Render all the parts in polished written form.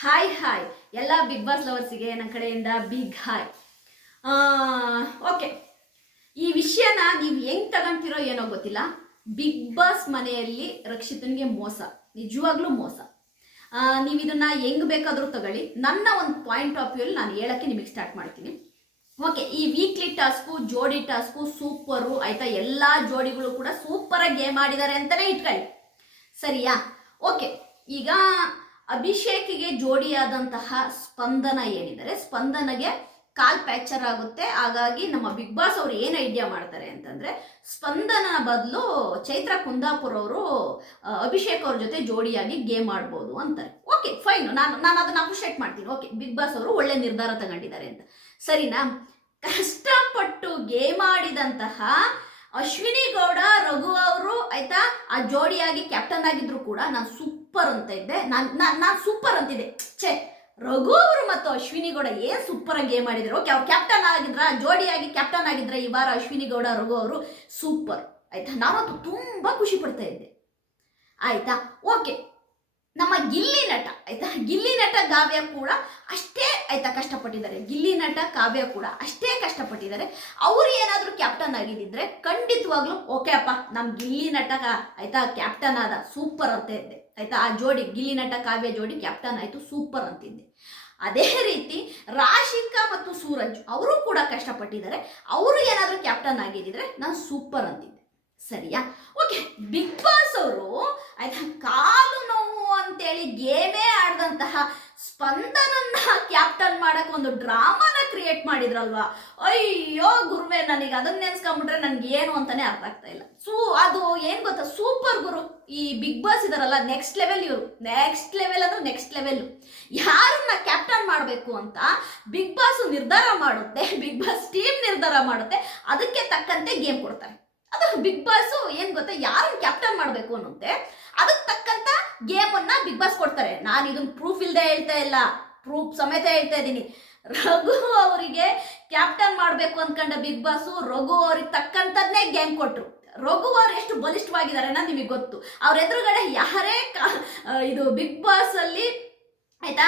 Hi ಎಲ್ಲ big boss ಲವರ್ಸಿಗೆ ನನ್ನ ಕಡೆಯಿಂದ ಬಿಗ್ ಹಾಯ್. ಓಕೆ, ಈ ವಿಷಯನ ನೀವು ಹೆಂಗ್ ತಗೊಂತೀರೋ ಏನೋ ಗೊತ್ತಿಲ್ಲ. ಬಿಗ್ ಬಾಸ್ ಮನೆಯಲ್ಲಿ ರಕ್ಷಿತನ್ಗೆ ಮೋಸ, ನಿಜವಾಗ್ಲೂ ಮೋಸ. ನೀವು ಇದನ್ನ ಹೆಂಗ್ ಬೇಕಾದರೂ ತಗೊಳ್ಳಿ. ನನ್ನ ಒಂದು ಪಾಯಿಂಟ್ ಆಫ್ ವ್ಯೂಲಿ ನಾನು ಹೇಳಕ್ಕೆ ನಿಮಗೆ ಸ್ಟಾರ್ಟ್ ಮಾಡ್ತೀನಿ. ಓಕೆ, ಈ ವೀಕ್ಲಿ ಟಾಸ್ಕು, ಜೋಡಿ ಟಾಸ್ಕು ಸೂಪರು ಆಯ್ತಾ. ಎಲ್ಲ ಜೋಡಿಗಳು ಕೂಡ ಸೂಪರಾಗಿ ಗೇಮ್ ಆಡಿದ್ದಾರೆ ಅಂತಾನೆ ಇಟ್ಕೊಳ್ಳಿ, ಸರಿಯಾ? ಓಕೆ, ಈಗ ಅಭಿಷೇಕಿಗೆ ಜೋಡಿಯಾದಂತಹ ಸ್ಪಂದನ ಏನಿದ್ದಾರೆ, ಸ್ಪಂದನಗೆ ಕಾಲ್ ಪ್ಯಾಕ್ಚರ್ ಆಗುತ್ತೆ. ಹಾಗಾಗಿ ನಮ್ಮ ಬಿಗ್ ಬಾಸ್ ಅವರು ಏನು ಐಡಿಯಾ ಮಾಡ್ತಾರೆ ಅಂತಂದ್ರೆ, ಸ್ಪಂದನ ಬದಲು ಚೈತ್ರ ಕುಂದಾಪುರ್ ಅವರು ಅಭಿಷೇಕ್ ಅವ್ರ ಜೊತೆ ಜೋಡಿಯಾಗಿ ಗೇಮ್ ಆಡ್ಬೋದು ಅಂತಾರೆ. ಓಕೆ ಫೈನ್, ನಾನು ಅದನ್ನ ಅಪ್ರಿಷಿಯೇಟ್ ಮಾಡ್ತೀನಿ. ಓಕೆ, ಬಿಗ್ ಬಾಸ್ ಅವರು ಒಳ್ಳೆ ನಿರ್ಧಾರ ತಗೊಂಡಿದ್ದಾರೆ ಅಂತ, ಸರಿನಾ? ಕಷ್ಟಪಟ್ಟು ಗೇಮ್ ಆಡಿದಂತಹ ಅಶ್ವಿನಿ ಗೌಡ, ರಘು ಅವರು ಆಯ್ತಾ, ಆ ಜೋಡಿಯಾಗಿ ಕ್ಯಾಪ್ಟನ್ ಆಗಿದ್ರು ಕೂಡ ನಾನು ಸೂಪರ್ ಅಂತ ಇದ್ದೆ. ನಾನು ಸೂಪರ್ ಅಂತಿದ್ದೆ. ಛೇ, ರಘು ಅವರು ಮತ್ತು ಅಶ್ವಿನಿ ಗೌಡ ಏನ್ ಸೂಪರ್ ಆಗಿ ಗೇಮ್ ಆಡಿದ್ರು. ಓಕೆ, ಅವ್ರು ಕ್ಯಾಪ್ಟನ್ ಆಗಿದ್ರ, ಜೋಡಿಯಾಗಿ ಕ್ಯಾಪ್ಟನ್ ಆಗಿದ್ರೆ ಈ ವಾರ ಅಶ್ವಿನಿ ಗೌಡ, ರಘು ಅವರು ಸೂಪರ್ ಆಯ್ತಾ. ನಾನಂತೂ ತುಂಬಾ ಖುಷಿ ಪಡ್ತಾ ಇದ್ದೆ ಆಯ್ತಾ. ಓಕೆ, ನಮ್ಮ ಗಿಲ್ಲಿ ನಟ ಆಯ್ತಾ, ಗಿಲ್ಲಿ ನಟ ಕಾವ್ಯ ಕೂಡ ಅಷ್ಟೇ ಆಯ್ತಾ ಕಷ್ಟಪಟ್ಟಿದ್ದಾರೆ. ಗಿಲ್ಲಿ ನಟ ಕಾವ್ಯ ಕೂಡ ಅಷ್ಟೇ ಕಷ್ಟಪಟ್ಟಿದ್ದಾರೆ. ಅವ್ರು ಏನಾದರೂ ಕ್ಯಾಪ್ಟನ್ ಆಗಿದ್ದಿದ್ರೆ ಖಂಡಿತವಾಗ್ಲೂ ಓಕೆ ಅಪ್ಪ, ನಮ್ ಗಿಲ್ಲಿ ನಟ ಆಯ್ತಾ ಕ್ಯಾಪ್ಟನ್ ಆದ, ಸೂಪರ್ ಅಂತ ಇದ್ದೆ ಆಯ್ತಾ. ಆ ಜೋಡಿ ಗಿಲ್ಲಿ ನಟ ಕಾವ್ಯ ಜೋಡಿ ಕ್ಯಾಪ್ಟನ್ ಆಯ್ತು, ಸೂಪರ್ ಅಂತಿದ್ದೆ. ಅದೇ ರೀತಿ ರಾಶಿಕಾ ಮತ್ತು ಸೂರಜ್ ಅವರು ಕೂಡ ಕಷ್ಟಪಟ್ಟಿದ್ದಾರೆ. ಅವರು ಏನಾದರೂ ಕ್ಯಾಪ್ಟನ್ ಆಗಿದ್ದಿದ್ರೆ ನಾನು ಸೂಪರ್ ಅಂತಿದ್ದೆ, ಸರಿಯಾ? ಓಕೆ, ಬಿಗ್ ಬಾಸ್ ಅವರು ಆಯ್ತಾ ಕಾಲು ನೋವು ಅಂತೇಳಿ ಗೇಮೇ ಆಡ್ದಂತಹ ಸ್ಪಂದನನ್ನ ಕ್ಯಾಪ್ಟನ್ ಮಾಡಕ್ ಒಂದು ಡ್ರಾಮಾನ ಕ್ರಿಯೇಟ್ ಮಾಡಿದ್ರಲ್ವಾ. ಅಯ್ಯೋ ಗುರುವೆ, ನನಗೆ ಅದನ್ನ ನೆನ್ಸ್ಕೊಂಡ್ಬಿಟ್ರೆ ನನ್ಗೆ ಏನು ಅಂತಾನೆ ಅರ್ಥ ಆಗ್ತಾ ಇಲ್ಲ. ಅದು ಏನ್ ಗೊತ್ತಾ, ಸೂಪರ್ ಗುರು. ಈ ಬಿಗ್ ಬಾಸ್ ಇದಾರಲ್ಲ, ನೆಕ್ಸ್ಟ್ ಲೆವೆಲ್ ಇವರು. ನೆಕ್ಸ್ಟ್ ಲೆವೆಲ್ ಅಂದ್ರೆ ನೆಕ್ಸ್ಟ್ ಲೆವೆಲ್. ಯಾರನ್ನ ಕ್ಯಾಪ್ಟನ್ ಮಾಡಬೇಕು ಅಂತ ಬಿಗ್ ಬಾಸ್ ನಿರ್ಧಾರ ಮಾಡುತ್ತೆ, ಬಿಗ್ ಬಾಸ್ ಟೀಮ್ ನಿರ್ಧಾರ ಮಾಡುತ್ತೆ, ಅದಕ್ಕೆ ತಕ್ಕಂತೆ ಗೇಮ್ ಕೊಡ್ತಾರೆ. ಅದು ಬಿಗ್ ಬಾಸ್ ಏನ್ ಗೊತ್ತಾ, ಯಾರನ್ನ ಕ್ಯಾಪ್ಟನ್ ಮಾಡಬೇಕು ಅನ್ನುತ್ತೆ, ಅದಕ್ಕೆ ತಕ್ಕಂತ ಗೇಮ್ ಅನ್ನ ಬಿಗ್ ಬಾಸ್ ಕೊಡ್ತಾರೆ. ನಾನು ಇದನ್ನ ಪ್ರೂಫ್ ಇಲ್ಲದೆ ಹೇಳ್ತಾ ಇಲ್ಲ, ಪ್ರೂಫ್ ಸಮೇತ ಹೇಳ್ತಾ ಇದ್ದೀನಿ. ರಘು ಅವರಿಗೆ ಕ್ಯಾಪ್ಟನ್ ಮಾಡಬೇಕು ಅನ್ಕೊಂಡ ಬಿಗ್ ಬಾಸ್ ರಘು ಅವ್ರಿಗೆ ತಕ್ಕಂತದ್ನೇ ಗೇಮ್ ಕೊಟ್ರು. ರಘು ಅವ್ರು ಎಷ್ಟು ಬಲಿಷ್ಠವಾಗಿದ್ದಾರೆ ಅನ್ನೋದು ನಿಮಗೆ ಗೊತ್ತು. ಅವ್ರ ಎದುರುಗಡೆ ಯಾರೇ ಇದು ಬಿಗ್ ಬಾಸ್ ಅಲ್ಲಿ ಆಯ್ತಾ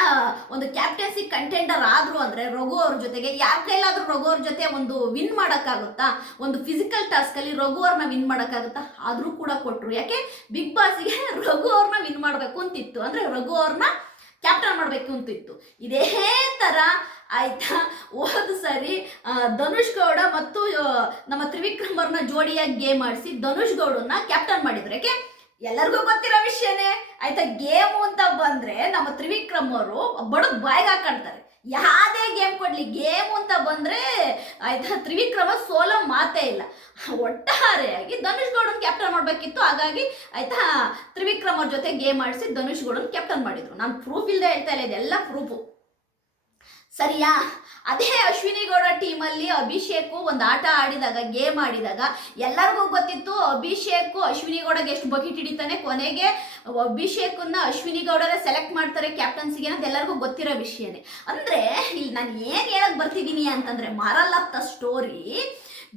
ಒಂದು ಕ್ಯಾಪ್ಟನ್ಸಿ ಕಂಟೆಂಡರ್ ಆದ್ರು ಅಂದ್ರೆ ರಘು ಅವ್ರ ಜೊತೆಗೆ ಯಾರ ಕೈಲಾದ್ರೂ ರಘು ಅವ್ರ ಜೊತೆ ಒಂದು ವಿನ್ ಮಾಡಕ್ಕಾಗುತ್ತಾ? ಒಂದು ಫಿಸಿಕಲ್ ಟಾಸ್ಕ್ ಅಲ್ಲಿ ರಘು ಅವ್ರನ್ನ ವಿನ್ ಮಾಡಕ್ಕಾಗುತ್ತಾ? ಆದ್ರೂ ಕೂಡ ಕೊಟ್ರು. ಯಾಕೆ? ಬಿಗ್ ಬಾಸ್ಗೆ ರಘು ಅವ್ರನ್ನ ವಿನ್ ಮಾಡಬೇಕು ಅಂತಿತ್ತು, ಅಂದ್ರೆ ರಘು ಅವ್ರನ್ನ ಕ್ಯಾಪ್ಟನ್ ಮಾಡಬೇಕು ಅಂತಿತ್ತು. ಇದೇ ತರ ಆಯ್ತಾ ಹೋದ ಸರಿ ಧನುಷ್ ಗೌಡ ಮತ್ತು ನಮ್ಮ ತ್ರಿವಿಕ್ರಮ್ ಅವ್ರನ್ನ ಜೋಡಿಯಾಗಿ ಗೇಮ್ ಆಡಿಸಿ ಧನುಷ್ ಗೌಡನ್ನ ಕ್ಯಾಪ್ಟನ್ ಮಾಡಿದ್ರು. ಯಾಕೆ? ಎಲ್ಲರಿಗೂ ಗೊತ್ತಿರೋ ವಿಷಯನೇ ಆಯ್ತಾ. ಗೇಮು ಅಂತ ಬಂದ್ರೆ ನಮ್ಮ ತ್ರಿವಿಕ್ರಮ್ ಅವರು ಬಡದ್ ಬಾಯಿಗೆ ಹಾಕೊಂತಾರೆ. ಯಾವುದೇ ಗೇಮ್ ಕೊಡ್ಲಿ, ಗೇಮು ಅಂತ ಬಂದ್ರೆ ಆಯ್ತಾ ತ್ರಿವಿಕ್ರಮ ಸೋಲೋ ಮಾತೇ ಇಲ್ಲ. ಒಟ್ಟಾರೆಯಾಗಿ ಧನುಷ್ ಗೌಡನ್ ಕ್ಯಾಪ್ಟನ್ ಮಾಡ್ಬೇಕಿತ್ತು. ಹಾಗಾಗಿ ಆಯ್ತಾ ತ್ರಿವಿಕ್ರಮ್ ಅವ್ರ ಜೊತೆ ಗೇಮ್ ಆಡಿಸಿ ಧನುಷ್ ಗೌಡನ್ ಕ್ಯಾಪ್ಟನ್ ಮಾಡಿದ್ರು. ನಾನು ಪ್ರೂಫ್ ಇಲ್ಲದೆ ಹೇಳ್ತಾ ಇಲ್ಲ, ಇದೆಲ್ಲ ಪ್ರೂಫು, ಸರಿಯಾ? ಅದೇ ಅಶ್ವಿನಿ ಗೌಡ ಟೀಮಲ್ಲಿ ಅಭಿಷೇಕ್ ಒಂದು ಆಟ ಆಡಿದಾಗ, ಗೇಮ್ ಆಡಿದಾಗ ಎಲ್ಲರಿಗೂ ಗೊತ್ತಿತ್ತು ಅಭಿಷೇಕ್ ಅಶ್ವಿನಿ ಗೌಡಗೆ ಎಷ್ಟು ಬಕೆಟ್ ಹಿಡಿತಾನೆ. ಕೊನೆಗೆ ಅಭಿಷೇಕನ್ನ ಅಶ್ವಿನಿ ಗೌಡರೇ ಸೆಲೆಕ್ಟ್ ಮಾಡ್ತಾರೆ ಕ್ಯಾಪ್ಟನ್ಸಿಗೆ ಅಂತ ಎಲ್ಲರಿಗೂ ಗೊತ್ತಿರೋ ವಿಷಯನೇ. ಅಂದ್ರೆ ಇಲ್ಲಿ ನಾನು ಏನ್ ಹೇಳಕ್ ಬರ್ತಿದ್ದೀನಿ ಅಂತಂದ್ರೆ, moral of the story,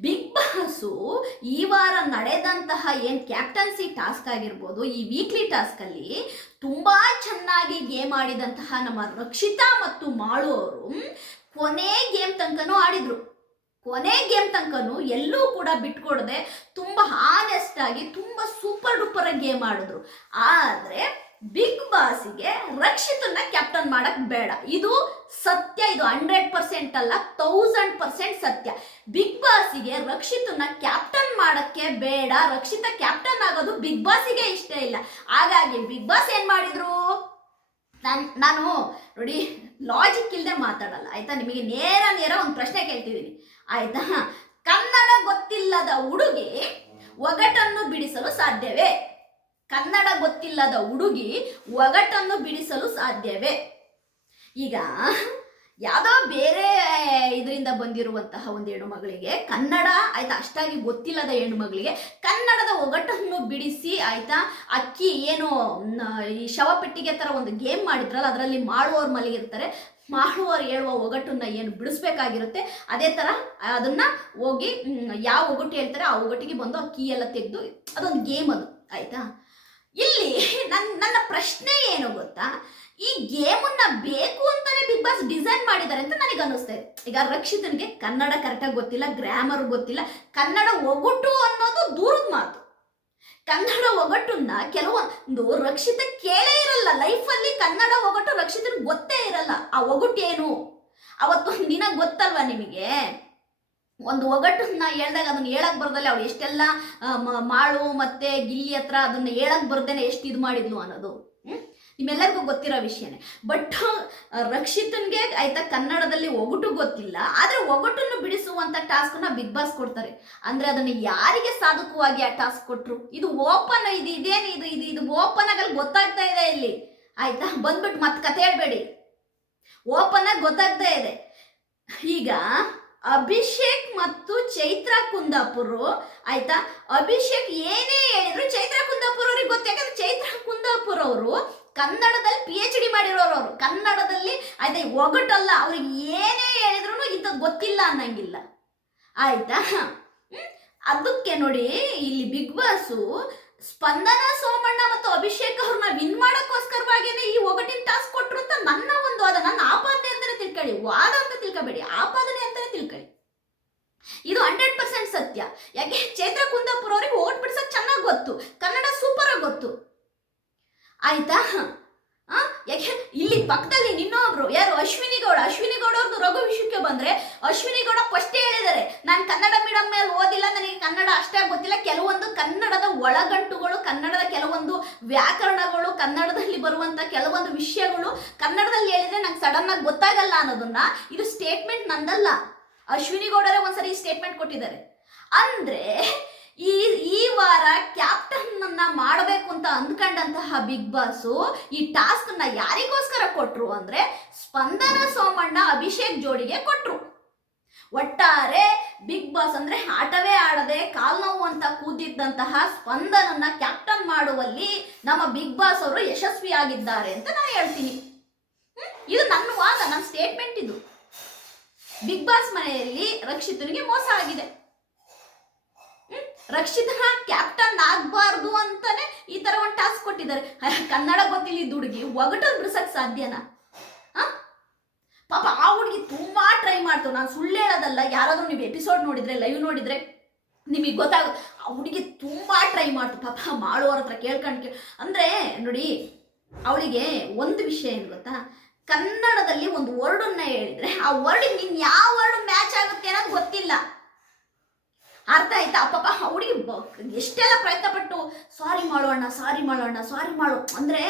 big boss ಈ ವಾರ ನಡೆದಂತಹ ಏನ್ ಕ್ಯಾಪ್ಟನ್ಸಿ ಟಾಸ್ಕ್ ಆಗಿರ್ಬೋದು, ಈ ವೀಕ್ಲಿ ಟಾಸ್ಕ್ ಅಲ್ಲಿ ತುಂಬಾ ಚೆನ್ನಾಗಿ ಗೇಮ್ ಆಡಿದಂತಹ ನಮ್ಮ ರಕ್ಷಿತಾ ಮತ್ತು ಮಾಳು ಅವರು ಕೊನೆ ಗೇಮ್ ತನಕನೂ ಆಡಿದ್ರು. ಕೊನೆ ಗೇಮ್ ತನಕನೂ ಎಲ್ಲೂ ಕೂಡ ಬಿಟ್ಕೊಡದೆ ತುಂಬಾ ಹಾನೆಸ್ಟ್ ಆಗಿ ತುಂಬಾ ಸೂಪರ್ ಡೂಪರ್ ಆಗಿ ಗೇಮ್ ಆಡಿದ್ರು. ಆದ್ರೆ ಬಿಗ್ ಬಾಸ್ಗೆ ರಕ್ಷಿತನ್ನ ಕ್ಯಾಪ್ಟನ್ ಮಾಡಕ್ ಬೇಡ. ಇದು ಸತ್ಯ, ಇದು 100% ಅಲ್ಲ, 1000% ಸತ್ಯ. ಬಿಗ್ ಬಾಸ್ಗೆ ರಕ್ಷಿತನ್ನ ಕ್ಯಾಪ್ಟನ್ ಮಾಡಕ್ಕೆ ಬೇಡ. ರಕ್ಷಿತ ಕ್ಯಾಪ್ಟನ್ ಆಗೋದು ಬಿಗ್ ಬಾಸ್ಗೆ ಇಷ್ಟ ಇಲ್ಲ. ಹಾಗಾಗಿ ಬಿಗ್ ಬಾಸ್ ಏನ್ ಮಾಡಿದ್ರು, ನಾನು ನೋಡಿ ಲಾಜಿಕ್ ಇಲ್ಲದೆ ಮಾತಾಡಲ್ಲ ಆಯ್ತಾ. ನಿಮಗೆ ನೇರ ಒಂದು ಪ್ರಶ್ನೆ ಕೇಳ್ತಿದ್ದೀನಿ ಆಯ್ತಾ. ಕನ್ನಡ ಗೊತ್ತಿಲ್ಲದ ಹುಡುಗಿ ಒಗಟನ್ನು ಬಿಡಿಸಲು ಸಾಧ್ಯವೇ? ಕನ್ನಡ ಗೊತ್ತಿಲ್ಲದ ಹುಡುಗಿ ಒಗಟನ್ನು ಬಿಡಿಸಲು ಸಾಧ್ಯವೇ? ಈಗ ಯಾವುದೋ ಬೇರೆ ಇದರಿಂದ ಬಂದಿರುವಂತಹ ಒಂದು ಹೆಣ್ಣು ಮಗಳಿಗೆ, ಕನ್ನಡ ಆಯ್ತಾ ಅಷ್ಟಾಗಿ ಗೊತ್ತಿಲ್ಲದ ಹೆಣ್ಣು ಮಗಳಿಗೆ ಕನ್ನಡದ ಒಗಟನ್ನು ಬಿಡಿಸಿ ಆಯ್ತಾ, ಅಕ್ಕಿ ಏನು ಈ ಶವಪೆಟ್ಟಿಗೆ ತರ ಒಂದು ಗೇಮ್ ಮಾಡಿದ್ರಲ್ಲ, ಅದರಲ್ಲಿ ಮಾಡುವವ್ರು ಮಲಗಿರ್ತಾರೆ, ಮಾಡುವವರು ಹೇಳುವ ಒಗಟನ್ನ ಏನು ಬಿಡಿಸ್ಬೇಕಾಗಿರುತ್ತೆ, ಅದೇ ತರ ಅದನ್ನ ಹೋಗಿ ಯಾವ ಒಗಟು ಹೇಳ್ತಾರೆ ಆ ಒಗಟಿಗೆ ಬಂದು ಆ ಕೀ ಎಲ್ಲ ತೆಗೆದು, ಅದೊಂದು ಗೇಮ್ ಅದು ಆಯ್ತಾ. ಇಲ್ಲಿ ನನ್ನ ಪ್ರಶ್ನೆ ಏನು ಗೊತ್ತಾ, ಈ ಗೇಮನ್ನ ಬೇಕು ಅಂತಾನೆ ಬಿಗ್ ಬಾಸ್ ಡಿಸೈನ್ ಮಾಡಿದ್ದಾರೆ ಅಂತ ನನಗೆ ಅನ್ನಿಸ್ತಾ ಇದೆ. ಈಗ ರಕ್ಷಿತನ್ಗೆ ಕನ್ನಡ ಕರೆಕ್ಟಾಗಿ ಗೊತ್ತಿಲ್ಲ, ಗ್ರಾಮರ್ ಗೊತ್ತಿಲ್ಲ, ಕನ್ನಡ ಒಗಟು ಅನ್ನೋದು ದೂರದ ಮಾತು. ಕನ್ನಡ ಒಗಟನ್ನ ಕೆಲವೊಂದು ರಕ್ಷಿತ ಕೇಳೇ ಇರಲ್ಲ ಲೈಫಲ್ಲಿ. ಕನ್ನಡ ಒಗಟು ರಕ್ಷಿತನ್ ಗೊತ್ತೇ ಇರಲ್ಲ. ಆ ಒಗಟು ಏನು ಅವತ್ತೊಂದು ದಿನ ಗೊತ್ತಲ್ವಾ ನಿಮಗೆ? ಒಂದು ಒಗಟನ್ನ ಹೇಳ್ದಾಗ ಅದನ್ನ ಹೇಳಕ್ ಬರ್ದಲ್ಲ ಅವಳು ಎಷ್ಟೆಲ್ಲ ಮಾಳು ಮತ್ತೆ ಗಿಲ್ಲಿ ಹತ್ರ ಅದನ್ನ ಹೇಳಕ್ ಬರ್ದೇನೆ ಎಷ್ಟು ಇದು ಮಾಡಿದ್ಲು ಅನ್ನೋದು ನಿಮ್ಮೆಲ್ಲರಿಗೂ ಗೊತ್ತಿರೋ ವಿಷಯನೇ. ಬಟ್ ರಕ್ಷಿತನ್ಗೆ ಆಯ್ತಾ ಕನ್ನಡದಲ್ಲಿ ಒಗಟು ಗೊತ್ತಿಲ್ಲ, ಆದ್ರೆ ಒಗಟನ್ನು ಬಿಡಿಸುವಂತ ಟಾಸ್ಕ್ ನ ಬಿಗ್ ಬಾಸ್ ಕೊಡ್ತಾರೆ. ಅಂದ್ರೆ ಅದನ್ನ ಯಾರಿಗೆ ಸಾಧಕವಾಗಿ ಆ ಟಾಸ್ಕ್ ಕೊಟ್ರು? ಇದು ಓಪನ್, ಇದೇನು ಇದು ಓಪನ್ ಆಗಲ್ಲಿ ಗೊತ್ತಾಗ್ತಾ ಇದೆ ಇಲ್ಲಿ, ಆಯ್ತಾ? ಬಂದ್ಬಿಟ್ಟು ಮತ್ತೆ ಕತೆ ಹೇಳ್ಬೇಡಿ, ಓಪನ್ ಆಗಿ ಗೊತ್ತಾಗ್ತಾ ಇದೆ. ಈಗ ಅಭಿಷೇಕ್ ಮತ್ತು ಚೈತ್ರ ಕುಂದಾಪುರ್, ಆಯ್ತಾ? ಅಭಿಷೇಕ್ ಏನೇ ಹೇಳಿದ್ರು ಚೈತ್ರ ಕುಂದಾಪುರ್ ಅವ್ರಿಗೆ ಗೊತ್ತು. ಯಾಕಂದ್ರೆ ಚೈತ್ರ ಕುಂದಾಪುರ್ ಅವರು ಕನ್ನಡದಲ್ಲಿ PhD ಮಾಡಿರೋರು. ಅವರು ಕನ್ನಡದಲ್ಲಿ ಆಯ್ತಾ ಒಗಟಲ್ಲ, ಅವ್ರಿಗೆ ಏನೇ ಹೇಳಿದ್ರು ಇಂಥದ್ದು ಗೊತ್ತಿಲ್ಲ ಅನ್ನಂಗಿಲ್ಲ, ಆಯ್ತಾ? ಅದಕ್ಕೆ ನೋಡಿ ಇಲ್ಲಿ ಬಿಗ್ ಬಾಸು ಸ್ಪಂದನ ಸೋಮಣ್ಣ ಮತ್ತು ಅಭಿಷೇಕ್ ಅವ್ರನ್ನ ವಿನ್ ಮಾಡೋಕ್ಕೋಸ್ಕರವಾಗಿಯೇ ಈ ಒಗಟಿನ ಟಾಸ್ಕ್ ಕೊಟ್ರು ಅಂತ ನನ್ನ ಒಂದು ವಾದ, ನನ್ನ ಆಪಾದನೆ ಅಂತಾನೆ ತಿಳ್ಕೊಳ್ಳಿ, ವಾದ ಅಂತ ತಿಳ್ಕೊಬೇಡಿ, ಆಪಾದನೆ ಅಂತಾನೆ ತಿಳ್ಕೊಳ್ಳಿ. ಇದು 100% ಸತ್ಯ. ಯಾಕೆ ಚೈತ್ರ ಕುಂದಾಪುರ್ ಅವ್ರಿಗೆ ಓಟ್ ಬಿಡ್ಸಕ್ ಚೆನ್ನಾಗಿ ಗೊತ್ತು, ಕನ್ನಡ ಸೂಪರ್ ಆಗಿ ಗೊತ್ತು, ಆಯ್ತಾ? ಯಾಕೆ ಇಲ್ಲಿ ಪಕ್ಕದಲ್ಲಿ ಇನ್ನೊಬ್ರು ಯಾರು ಅಶ್ವಿನಿ ಗೌಡ ಅವ್ರದ್ದು ರಘು ವಿಷಯಕ್ಕೆ ಬಂದ್ರೆ ಅಶ್ವಿನಿ ಗೌಡ ಫಸ್ಟ್ ಹೇಳಿದ್ದಾರೆ, ನಾನು ಕನ್ನಡ ಮೀಡಿಯಂ ಮೇಲೆ ಓದಿಲ್ಲ, ನನಗೆ ಕನ್ನಡ ಅಷ್ಟೇ ಗೊತ್ತಿಲ್ಲ, ಕೆಲವೊಂದು ಕನ್ನಡದ ಒಳಗಂಟುಗಳು, ಕನ್ನಡದ ಕೆಲವೊಂದು ವ್ಯಾಕರಣಗಳು, ಕನ್ನಡದಲ್ಲಿ ಬರುವಂತ ಕೆಲವೊಂದು ವಿಷಯಗಳು ಕನ್ನಡದಲ್ಲಿ ಹೇಳಿದ್ರೆ ನಂಗೆ ಸಡನ್ ಆಗಿ ಗೊತ್ತಾಗಲ್ಲ ಅನ್ನೋದನ್ನ, ಇದು ಸ್ಟೇಟ್ಮೆಂಟ್ ನಂದಲ್ಲ, ಅಶ್ವಿನಿ ಗೌಡರೇ ಒಂದ್ಸರಿ ಸ್ಟೇಟ್ಮೆಂಟ್ ಕೊಟ್ಟಿದ್ದಾರೆ. ಅಂದ್ರೆ ಈ ವಾರ ಕ್ಯಾಪ್ಟನ್ ಅನ್ನ ಮಾಡಬೇಕು ಅಂತ ಅಂದ್ಕೊಂಡಂತಹ ಬಿಗ್ ಬಾಸ್ ಈ ಟಾಸ್ಕ್ ನ ಯಾರಿಗೋಸ್ಕರ ಕೊಟ್ರು ಅಂದ್ರೆ ಸ್ಪಂದನ ಸೋಮಣ್ಣ ಅಭಿಷೇಕ್ ಜೋಡಿಗೆ ಕೊಟ್ರು. ಒಟ್ಟಾರೆ ಬಿಗ್ ಬಾಸ್ ಅಂದ್ರೆ ಆಟವೇ ಆಡದೆ ಕಾಲ್ನೋವು ಅಂತ ಕೂದಿದ್ದಂತಹ ಸ್ಪಂದನನ್ನ ಕ್ಯಾಪ್ಟನ್ ಮಾಡುವಲ್ಲಿ ನಮ್ಮ ಬಿಗ್ ಬಾಸ್ ಅವರು ಯಶಸ್ವಿಯಾಗಿದ್ದಾರೆ ಅಂತ ನಾನು ಹೇಳ್ತೀನಿ. ಇದು ನನ್ನ ವಾದ, ನನ್ನ ಸ್ಟೇಟ್ಮೆಂಟ್. ಇದು ಬಿಗ್ ಬಾಸ್ ಮನೆಯಲ್ಲಿ ರಕ್ಷಿತನಿಗೆ ಮೋಸ ಆಗಿದೆ. ರಕ್ಷಿತನ ಕ್ಯಾಪ್ಟನ್ ಆಗ್ಬಾರ್ದು ಅಂತಾನೆ ಈ ತರ ಒಂದು ಟಾಸ್ಕ್ ಕೊಟ್ಟಿದ್ದಾರೆ. ಕನ್ನಡ ಗೊತ್ತಿಲ್ಲ ಹುಡುಗಿ ಒಗಟಲ್ಲಿ ಬಿಡ್ಸಕ್ ಸಾಧ್ಯನಾ? ಪಾಪ ಆ ಹುಡುಗಿ ತುಂಬಾ ಟ್ರೈ ಮಾಡ್ತು. ನಾನು ಸುಳ್ಳು ಹೇಳೋದಲ್ಲ, ಯಾರಾದ್ರೂ ನೀವು ಎಪಿಸೋಡ್ ನೋಡಿದ್ರೆ, ಲೈವ್ ನೋಡಿದ್ರೆ ನಿಮಗೆ ಗೊತ್ತಾಗ, ಆ ಹುಡುಗಿ ತುಂಬಾ ಟ್ರೈ ಮಾಡ್ತು. ಪಾಪ ಮಾಡೋರ ಹತ್ರ ಕೇಳ್ಕೊಂಡು ಅಂದ್ರೆ ನೋಡಿ, ಅವಳಿಗೆ ಒಂದು ವಿಷಯ ಏನು ಗೊತ್ತಾ, ಕನ್ನಡದಲ್ಲಿ ಒಂದು ವರ್ಡನ್ನ ಹೇಳಿದ್ರೆ ಆ ವರ್ಡ್ ನಿನ್ ಯಾವ ವರ್ಡ್ ಮ್ಯಾಚ್ ಆಗುತ್ತೆ ಅನ್ನೋದು ಗೊತ್ತಿಲ್ಲ. ಅರ್ಥ ಆಯ್ತಾ? ಪಾಪ ಹುಡುಗಿ ಎಷ್ಟೆಲ್ಲ ಪ್ರಯತ್ನ ಪಟ್ಟು ಸಾರಿ ಮಾಡು ಅಂದ್ರೆ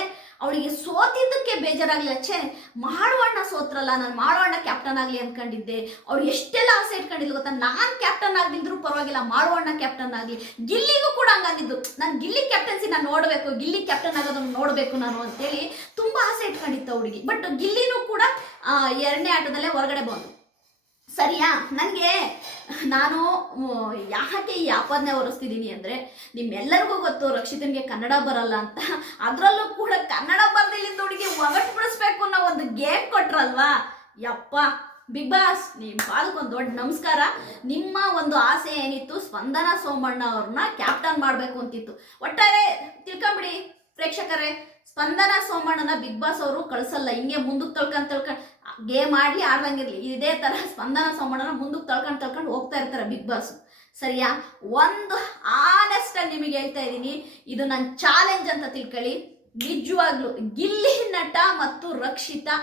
ಅವಳಿಗೆ ಸೋತಿದ್ದಕ್ಕೆ ಬೇಜಾರಾಗ್ಲಿಲ್ಲ. ಮಾಡೋಣ ಸೋತ್ರಲ್ಲ, ನಾನು ಮಾಡೋಣ ಕ್ಯಾಪ್ಟನ್ ಆಗ್ಲಿ ಅನ್ಕೊಂಡಿದ್ದೆ. ಅವ್ಳು ಎಷ್ಟೆಲ್ಲ ಆಸೆ ಇಟ್ಕೊಂಡಿದ್ಲು ಗೊತ್ತಾ, ನಾನ್ ಕ್ಯಾಪ್ಟನ್ ಆಗಿದ್ರು ಪರವಾಗಿಲ್ಲ, ಮಾಡೋಣ ಕ್ಯಾಪ್ಟನ್ ಆಗ್ಲಿ. ಗಿಲ್ಲಿಗೂ ಕೂಡ ಹಂಗಂದಿದ್ದು, ನಾನು ಗಿಲ್ಲಿ ಕ್ಯಾಪ್ಟನ್ಸಿ ನಾನು ನೋಡ್ಬೇಕು, ಗಿಲ್ಲಿ ಕ್ಯಾಪ್ಟನ್ ಆಗೋದನ್ನು ನೋಡ್ಬೇಕು ನಾನು ಅಂತೇಳಿ ತುಂಬಾ ಆಸೆ ಇಟ್ಕೊಂಡಿತ್ತು ಹುಡುಗಿ. ಬಟ್ ಗಿಲ್ಲಿನೂ ಕೂಡ 2ನೇ ಆಟದಲ್ಲೇ ಹೊರಗಡೆ ಬಂದು. ಸರಿಯಾ? ನಾನು ಯಾಕೆ ಈ ಆಪಾದನೆ ಹೊರಿಸ್ತಿದ್ದೀನಿ ಅಂದರೆ, ನಿಮ್ಮೆಲ್ಲರಿಗೂ ಗೊತ್ತು ರಕ್ಷಿತನ್ಗೆ ಕನ್ನಡ ಬರಲ್ಲ ಅಂತ. ಅದರಲ್ಲೂ ಕೂಡ ಕನ್ನಡ ಬರ್ದಿಲ್ಲಿದ್ದ ಹುಡುಗಿ ಒಗಟು ಬಿಡಿಸ್ಬೇಕು ಅನ್ನೋ ಒಂದು ಗೇಮ್ ಕೊಟ್ರಲ್ವಾ, ಯಪ್ಪ ಬಿಗ್ ಬಾಸ್ ನಿಮ್ಮ ಪಾದಕ್ಕೊಂದು ದೊಡ್ಡ ನಮಸ್ಕಾರ. ನಿಮ್ಮ ಒಂದು ಆಸೆ ಏನಿತ್ತು, ಸ್ಪಂದನ ಸೋಮಣ್ಣ ಅವ್ರನ್ನ ಕ್ಯಾಪ್ಟನ್ ಮಾಡಬೇಕು ಅಂತಿತ್ತು. ಒಟ್ಟಾರೆ ತಿಳ್ಕೊಂಬಿಡಿ ಪ್ರೇಕ್ಷಕರೇ, ಸ್ಪಂದನ ಸೋಮಣ್ಣನ ಬಿಗ್ ಬಾಸ್ ಅವರು ಕಳಿಸಲ್ಲ. ಹಿಂಗೆ ಮುಂದಕ್ಕೆ ತಳ್ಕೊಂಡು ಗೇಮ್ ಆಡ್ದಂಗಿರ್ಲಿ, ಇದೇ ತರ ಸ್ಪಂದನ ಸೋಮಣ್ಣನ ಮುಂದಕ್ಕೆ ತಳ್ಕೊಂಡು ಹೋಗ್ತಾ ಇರ್ತಾರೆ ಬಿಗ್ ಬಾಸ್. ಸರಿಯಾ? ಒಂದು ಆನೆಸ್ಟ್ ಆಗಿ ನಿಮಗೆ ಹೇಳ್ತಾ ಇದ್ದೀನಿ, ಇದು ನನ್ನ ಚಾಲೆಂಜ್ ಅಂತ ತಿಳ್ಕೊಳ್ಳಿ. ನಿಜವಾಗ್ಲು ಗಿಲ್ಲಿ ನಟ ಮತ್ತು ರಕ್ಷಿತಾ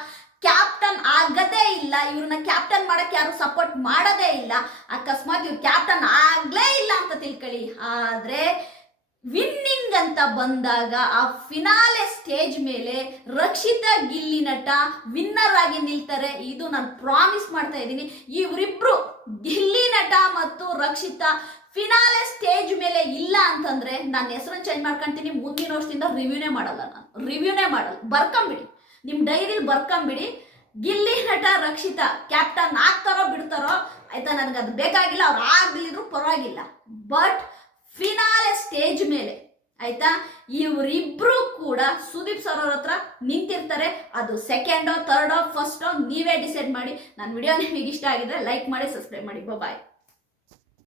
ಕ್ಯಾಪ್ಟನ್ ಆಗದೇ ಇಲ್ಲ. ಇವ್ರನ್ನ ಕ್ಯಾಪ್ಟನ್ ಮಾಡಕ್ಕೆ ಯಾರು ಸಪೋರ್ಟ್ ಮಾಡೋದೇ ಇಲ್ಲ. ಅಕಸ್ಮಾತ್ ಇವ್ರು ಕ್ಯಾಪ್ಟನ್ ಆಗ್ಲೇ ಇಲ್ಲ ಅಂತ ತಿಳ್ಕೊಳ್ಳಿ, ಆದ್ರೆ ವಿನ್ನಿಂಗ್ ಅಂತ ಬಂದಾಗ ಆ ಫಿನಾಲೆ ಸ್ಟೇಜ್ ಮೇಲೆ ರಕ್ಷಿತಾ ಗಿಲ್ಲಿ ನಟ ವಿನ್ನರ್ ಆಗಿ ನಿಲ್ತಾರೆ. ಇದು ನಾನು ಪ್ರಾಮಿಸ್ ಮಾಡ್ತಾ ಇದ್ದೀನಿ. ಇವರಿಬ್ರು ಗಿಲ್ಲಿ ನಟ ಮತ್ತು ರಕ್ಷಿತಾ ಫಿನಾಲೆ ಸ್ಟೇಜ್ ಮೇಲೆ ಇಲ್ಲ ಅಂತಂದ್ರೆ ನನ್ನ ಹೆಸರನ್ನು ಚೇಂಜ್ ಮಾಡ್ಕೊಂತೀನಿ. ಮುಂದಿನ ವರ್ಷದಿಂದ ರಿವ್ಯೂನೇ ಮಾಡಲ್ಲ, ಬರ್ಕೊಂಬಿಡಿ, ನಿಮ್ಮ ಡೈರಿಲಿ ಬರ್ಕೊಂಬಿಡಿ. ಗಿಲ್ಲಿ ನಟ ರಕ್ಷಿತಾ ಕ್ಯಾಪ್ಟನ್ ಆಗ್ತಾರೋ ಬಿಡ್ತಾರೋ ಆಯ್ತಾ, ನನಗೆ ಅದು ಬೇಕಾಗಿಲ್ಲ, ಅವ್ರು ಆಗಲಿದ್ರು ಪರವಾಗಿಲ್ಲ. ಬಟ್ ಫಿನಾಲೆ ಸ್ಟೇಜ್ ಮೇಲೆ ಆಯ್ತಾ, ಇವರಿಬ್ರು ಕೂಡ ಸುದೀಪ್ ಸರ್ ಅವ್ರ ಹತ್ರ ನಿಂತಿರ್ತಾರೆ. ಅದು ಸೆಕೆಂಡೋ ಥರ್ಡೋ ಫಸ್ಟೋ ನೀವೇ ಡಿಸೈಡ್ ಮಾಡಿ. ನನ್ನ ವಿಡಿಯೋ ನಿಮಗೆ ಇಷ್ಟ ಆಗಿದ್ರೆ ಲೈಕ್ ಮಾಡಿ, ಸಬ್ಸ್ಕ್ರೈಬ್ ಮಾಡಿ. ಬಾಯ್.